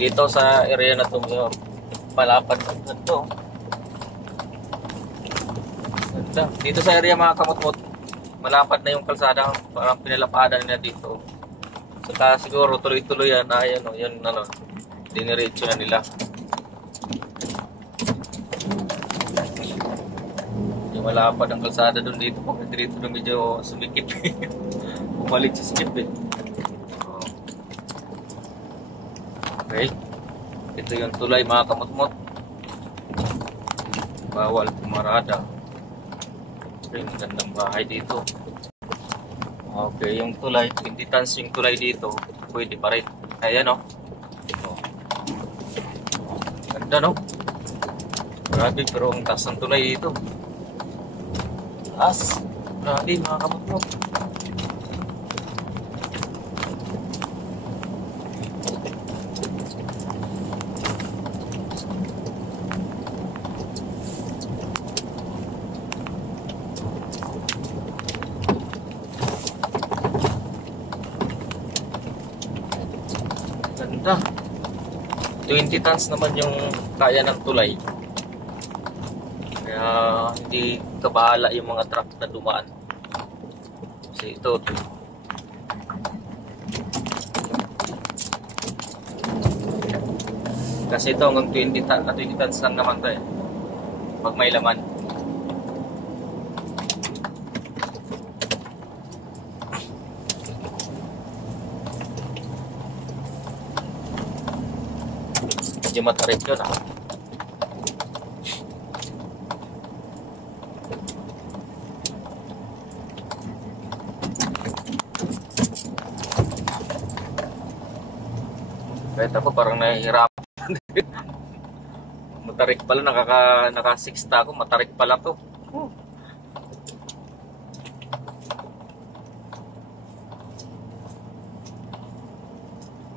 Dito sa area na to, palapad na to. Ganda. Dito sa area mga kamot-mot, malapad na yung kalsada, parang pinalapadan na dito. Saka siguro tuloy-tuloy yan, ayan o, yan ano, diniretso na nila. Yung malapad ang kalsada doon dito, pag dito na medyo sumikip. Pumalit sa skip eh. Okay. Ito yung tulay mga kamot-mot. Bawal pumarada. Okay, magandang bahay dito. Okay, yung tulay, 20 tons yung tulay dito. Pwede pa rin. Ayan o. Ganda no? Grabe, pero ang taas ng tulay dito. Taas. Grabe mga kamot-mot. Ganda. 20 tons naman yung kaya ng tulay. Kaya hindi kabahala yung mga truck na dumaan. Kasi ito. Kasi ito hanggang 20 tons lang naman to eh. Pag may laman. Medyo matarik yun ah. Kahit ako parang nahihirapan. Matarik pala, naka 6 ako, matarik pala to.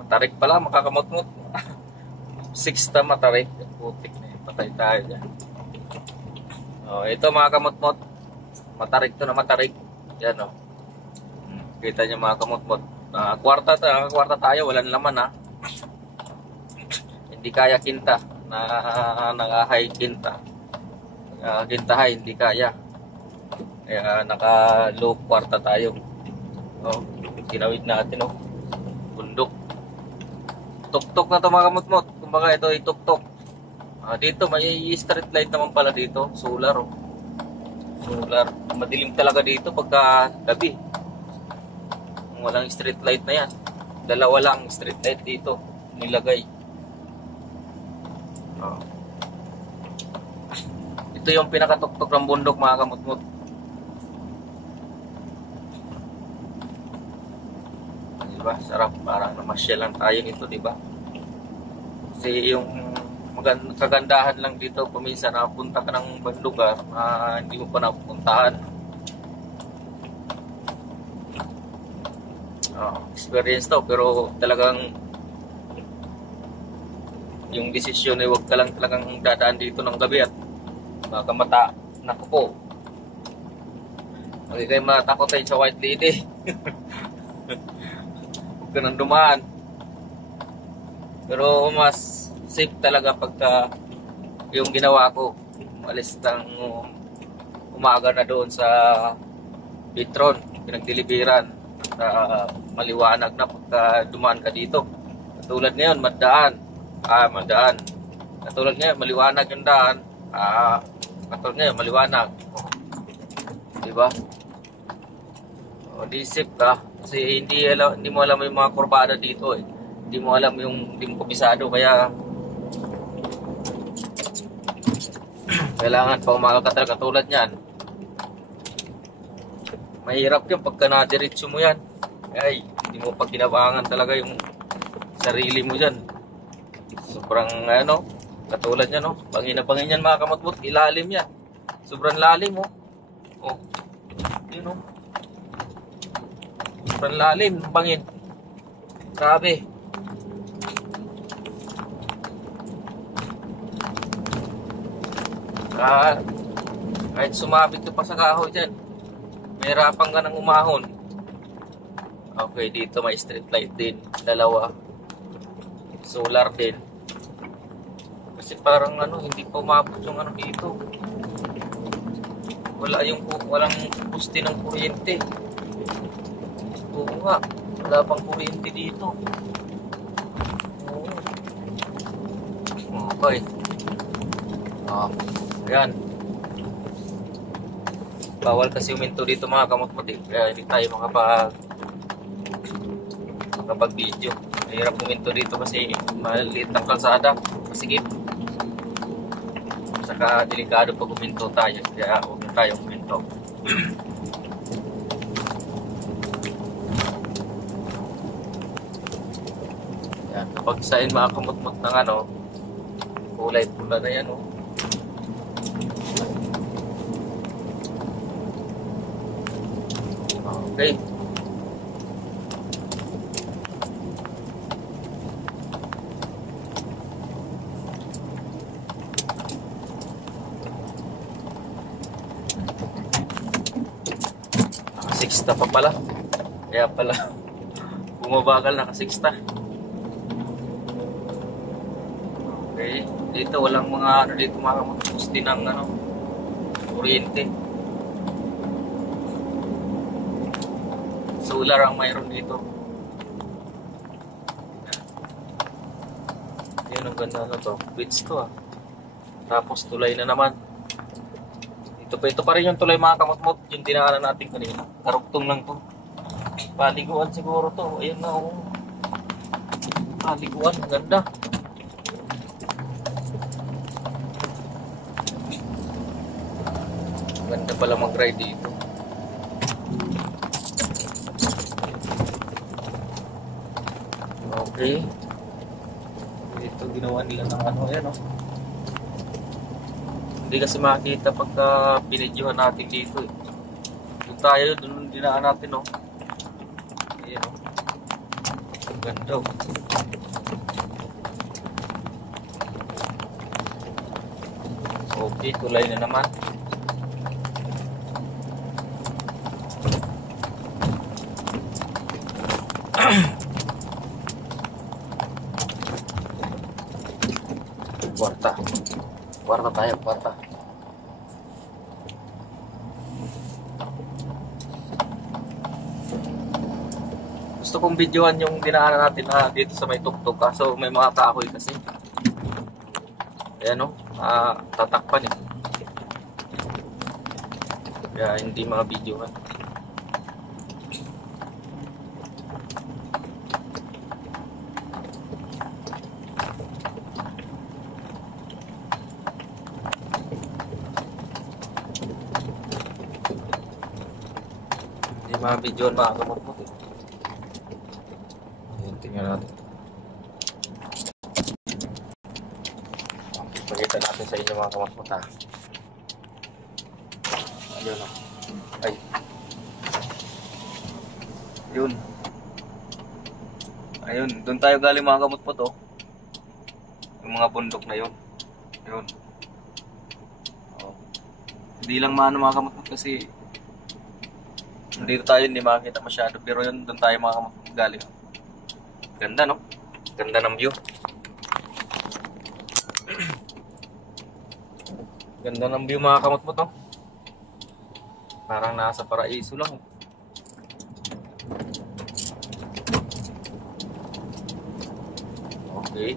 Matarik pala, makakamot-mot. 6 matarik. Putik na yun, patay tayo dyan. Ito mga kamot-mot, matarik to na matarik. Yan o. Kita nyo mga kamot-mot. Kwarta tayo, walang laman ha. Hindi kaya kinta. Naka-high kinta. Kinta-high, hindi kaya. Kaya naka-low kwarta tayo. Tinawid natin o. Bundok. Tuktok na ito mga kamot-mot. Kumbaga ito ay tuktok. Dito may street light naman pala dito. Solar o. Solar. Madilim talaga dito pagka gabi. Walang street light na yan. Dalawa lang street light dito nilagay. Ito yung pinakatuktok ng bundok mga kamot-mot. Diba? Sarap, parang namasyal lang tayo nito, diba? Kasi yung kagandahan lang dito, paminsan napunta ka ng lugar na hindi mo pa napupuntahan. Experience to, pero talagang yung desisyon ay huwag ka lang talagang dadaan dito ng gabi at baka mata, naku po, hindi kayo matakot tayo sa White Lady. Huwag ka nang dumaan. Pero mas safe talaga pagka yung ginawa ko, umalis ng umaga na doon sa Petron, pinagdeliveran, maliwanag na pagka dumaan ka dito. Katulad ngayon, madaan. Katulad ngayon, maliwanag yung daan. Katulad ngayon, maliwanag. Diba? Di safe ka. Kasi hindi mo alam yung mga kurbada dito eh. Hindi mo alam hindi mo kabisado. Kaya kailangan pa umaga ka talaga. Katulad yan. Mahirap yung pagka nadiretso mo yan. Ay, hindi mo pa kinabangan talaga yung sarili mo dyan. Sobrang katulad yan Pangin yan mga kamot-mot, ilalim yan. Sobrang lalim yun sobrang lalim ng bangin. Grabe. Kahit sumabit ka pa sa kahoy dyan, mahirapan ka ng umahon. Okay, dito may street light din, dalawa. solar din. Kasi parang hindi pa umabot yung dito. Walang puste ng kuryente. Oo nga, wala pang kuryente dito. Oo. Okay. Ayan. Bawal kasi uminto dito mga kamot-mot eh. Kaya hindi tayo makapag-video. Mahirap uminto dito kasi maliit ang kalsada. Masigip. Saka delikado pag uminto tayo. Kaya huwag na tayo uminto. Yan. Kapag sain mga kamot-mot ng kulay pula na yan Okay. Naka-sixta pa pala. Kaya pala bumabagal, naka-sixta. Okay. Dito walang mga dito mga puste ng kuryente. Solar ang mayroon dito. Yan ang ganda to. Beach to Tapos tulay na naman. Ito pa rin yung tulay mga kamot-mot. Yung dinaanan natin kanina. Karugtong lang to. Paliguan siguro to. Ayan na Paliguan. Ang ganda. Ang ganda pala mag-ride dito. Okay. Ito ginawa nila ng yan Hindi kasi makita pagka pinidyohan natin dito eh. Doon tayo, doon dinaan natin Ayan Ang ganda Okay, tulay na naman. Kwarta tayo. Gusto kong videohan yung dinaanan natin dito sa may tuktok kaso may mga kahoy kasi. Ayan tatakpan eh. Kaya hindi mga videohan. Mga video mga kamot-mot Ayan, tingnan natin. Pakita natin sa inyo mga kamot-mot Ayun Ay. Ayun, doon tayo galing mga kamot-mot yung mga bundok na yun. Hindi lang mga kamot-mot kasi dito tayo hindi makakita masyado pero yun doon tayo galing. Ganda Ganda ng view. Ganda ng view mga kamot-mot Parang nasa paraiso lang. Okay.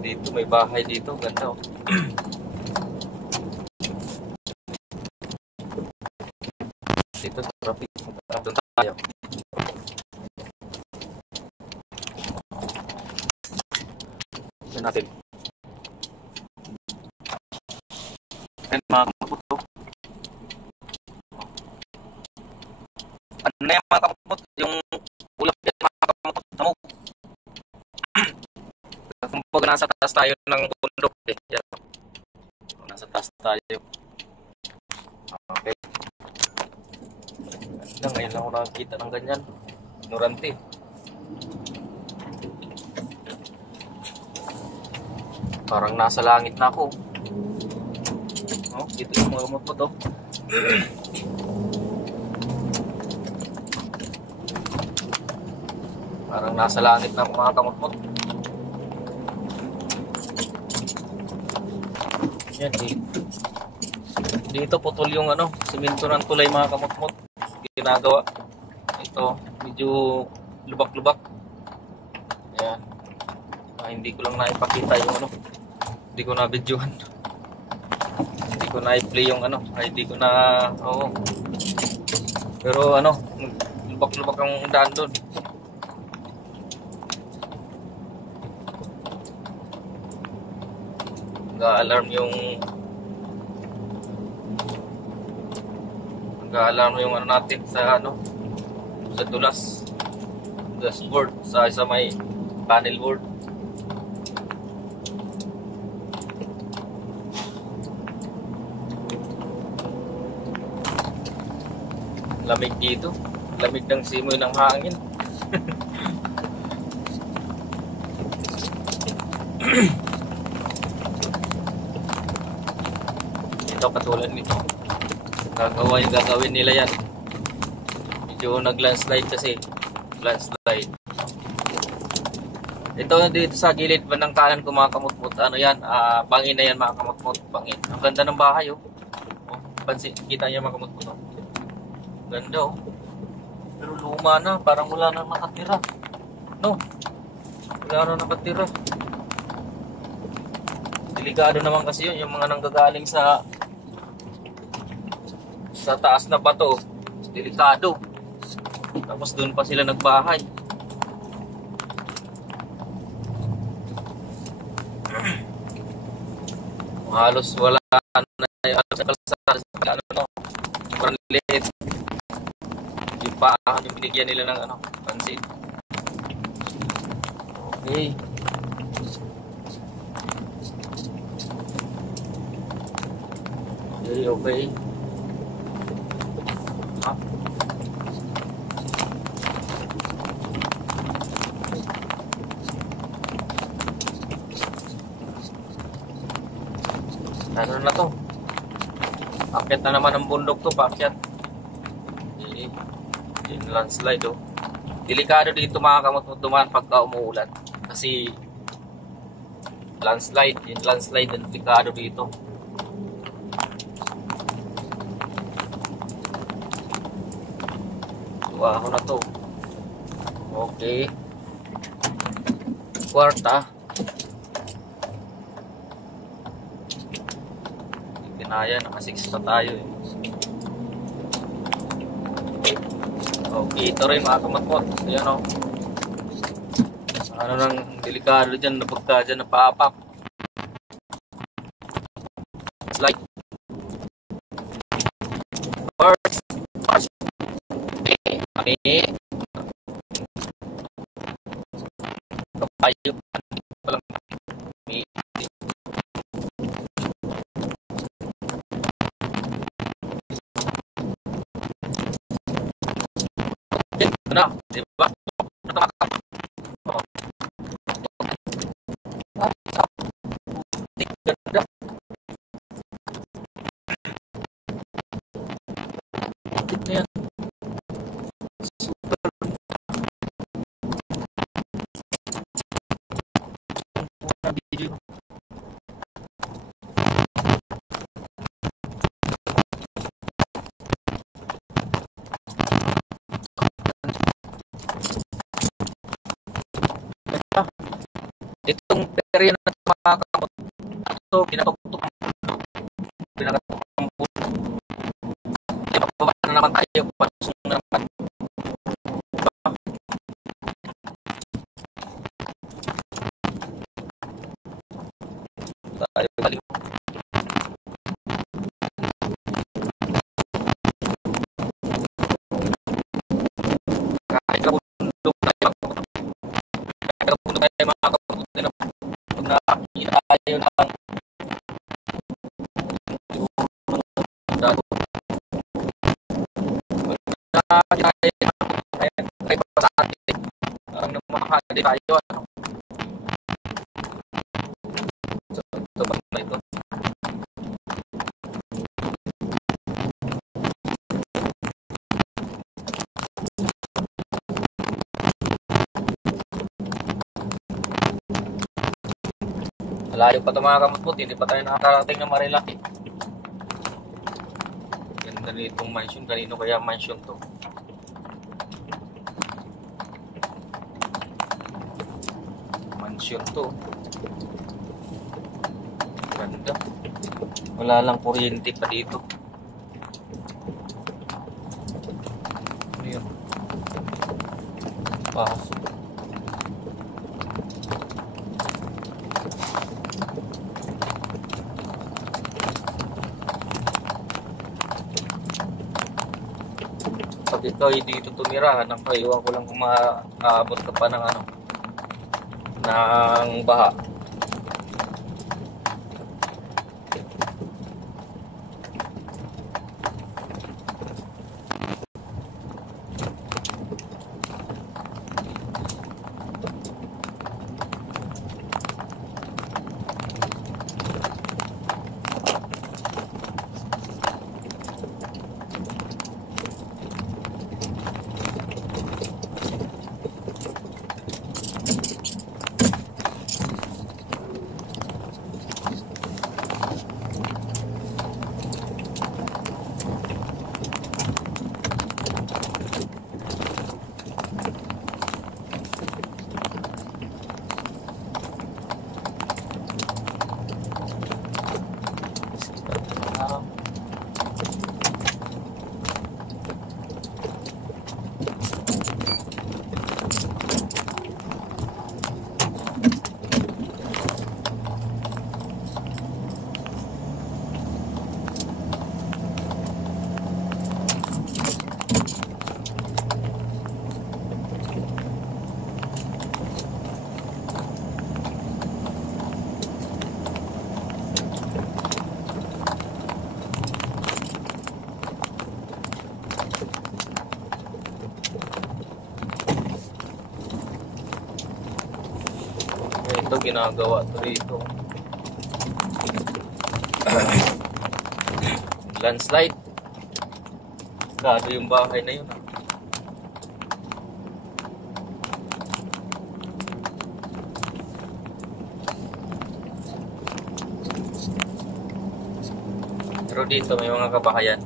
Dito may bahay dito, ganda Dito traffic. Doon tayo. Tignan natin. Ayan mga kamot-mot Ano na yan mga kamot-mot? Yung ulap yan mga kamot-mot Kumbaga nasa taas tayo ng bundok Yan. Nasa taas tayo. Okay. Ngayon lang ako nakakita ng ganyan. Ignorante. Parang nasa langit na ako. Dito yung mga kamot-mot Parang nasa langit na ako mga kamot-mot. Yan eh. Dito putol yung simento ng tulay mga kamot-mot. Ginagawa. Ito, medyo lubak-lubak. Ayan. Hindi ko lang naipakita yung hindi ko na videohan. Hindi ko na i-play yung hindi ko na, oo. Pero lubak-lubak ang daan doon. Nag-alarm yung natin sa sa dulas dashboard sa may panel board. Lamig dito, lamig ng simoy ng hangin. Ito katulad nito, gagawin nila yan. Medyo nag-landslide kasi, landslide. Ito dito sa gilid ba ng kanan ko mga kamot-mot, yan, bangin na yan mga kamot-mot, bangin. Ang ganda ng bahay pansin, kita niya mga kamot-mot. Ganda pero luma na, parang wala na nakatira. Wala na nakatira. Delikado naman kasi yun, yung mga nanggagaling sa taas na bato, delikado. Tapos doon pa sila nagbahay. Halos wala na yung kalsada sa sobrang liit. Yung paahan yung binigyan nila ng pansin. Okay. Okay. Ano na to? Akyat na naman ang bundok to, paakyat. Yung landslide Delikado dito mga kamot-mot dumaan pagka umuulan. Kasi landslide, yung landslide ang delikado dito. Ako na to. Okay. Kwarta. Kinaya, naka-6 pa tayo eh. Okay, ito rin mga kamot-mot. Ayan nang delikado dyan na pagka dyan napapap. Slide. First. Okay. Kapayo. Walang diba? Itong area na mga kamot ito, pinatutok ang puno. Pababa na naman tayo, pasok na naman. Tayo balik. Kahit na bundok tayo, mga kapatid na nakakita tayo ng ang namahali tayo so ito ba na ito Malayo pa ito mga kamutmut, hindi pa tayo nakakarating ng Marilaki. Ganda nitong mansion, kanino kaya mansion to? Mansion to. Ganda. Wala lang kuryente pa dito. Ano yun? Pasok. Pag ikaw ay dito tumira, iwan ko lang kung maaabot ka pa ng ng baha. Ito ginagawa to dito. Landslide. Gado yung bahay na yun. Pero dito may mga kabahayan.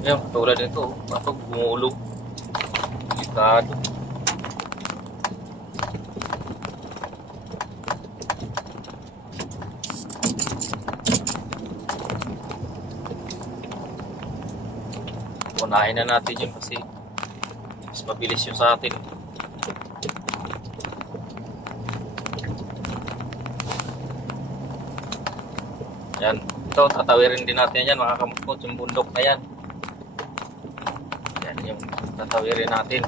Yan, tulad nito, bato gumulog. Delikado. Unahin na natin yun kasi mas mabilis yun sa atin. Yan, ito tatawirin din natin yan mga kamukot, yung bundok na yan. Yan yung tatawirin natin.